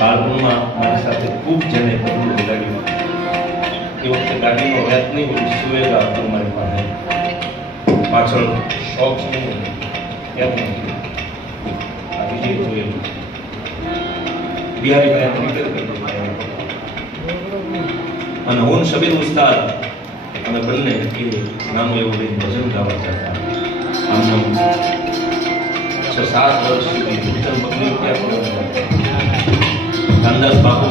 બાળપણમાં મારી સાથે ખૂબ જેને તબલું વગાડ્યું એ વખતે ગાડીનો વેત નહીં હોય સુવેગા હતું મારી પાસે પાછળ શોખ નહીં કેમ નથી આ વિજય જોયેલું બિહારીભાઈ ક્રિકેટ કરતો અને હું શબીર ઉસ્તાદ અને બંને એ નાનું એવું લઈને ભજન ગાવા જતા આમ 6-7 વર્ષ સુધી ભજન બગડ્યું ત્યાં રામદાસ બાપુ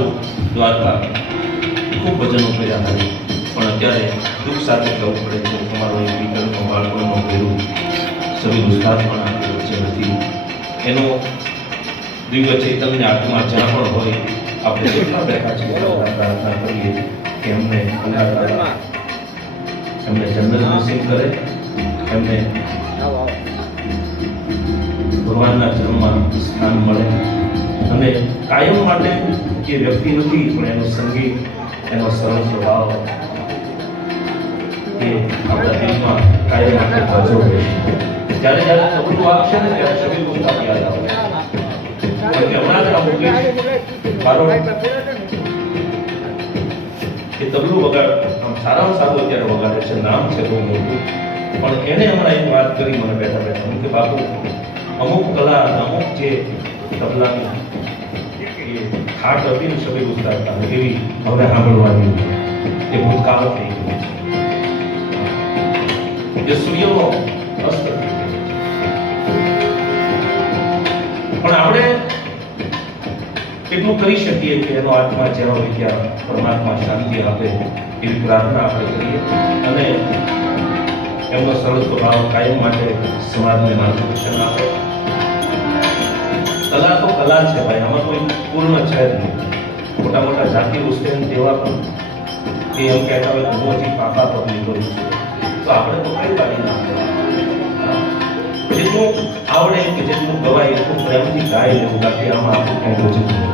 દ્વારકા ખૂબ ભજનો કર્યા હતા પણ અત્યારે દુઃખ સાથે જવું પડે છે તમારો એક વિકલ્પનો બાળપણનો ભેરું શબીર ઉસ્તાદ પણ આપણી વચ્ચે નથી એનો દિવ્ય ચૈતન્ય આત્મા જ્યાં પણ હોય આપણે જેટલા બેઠા છીએ પ્રાર્થના કરીએ કે એમને એમને જન્નત નસીબ કરે એમને ભગવાનના જન્મમાં સ્થાન મળે અને કાયમ માટે જે વ્યક્તિ નથી પણ એનું સંગીત એનો સરળ સ્વભાવ એ આપણા દિલમાં કાયમ માટે ભજો રહેશે જ્યારે જ્યારે તબલું આપશે ને ત્યારે શબીર ઉસ્તાદ યાદ આવે હમણાં જ મારો એ તબલું વગાડ આમ સારામાં સારું અત્યારે વગાડે છે નામ છે બહુ મોટું પણ એને હમણાં એક વાત કરી મને બેઠા બેઠા કે બાપુ અમુક કલા અમુક જે તબલાની એ ખાટ હતી ને શબીર ઉસ્તાદ એવી હવે સાંભળવાની એ ભૂતકાળ થઈ ગયું એ સૂર્યનો અસ્ત પણ આપણે એટલું કરી શકીએ કે એનો આત્મા જ્યાં હોય ત્યાં પરમાત્મા શાંતિ આપે એવી પ્રાર્થના આપણે કરીએ અને એમનો સરળ સ્વભાવ કાયમ માટે સમાજને માર્ગદર્શન આપે કલા તો કલા છે ભાઈ આમાં કોઈ પૂર્ણ છે જ નહીં મોટા મોટા જાતિ હુસેન જેવા પણ એ એમ કહેતા હોય હું હજી પાકા પગલી કરું છું તો આપણે તો કઈ બાજુ ના જેટલું આવડે કે જેટલું ગવાય એટલું પ્રેમથી ગાય લેવું બાકી આમાં આપણું કંઈ રોજ નહીં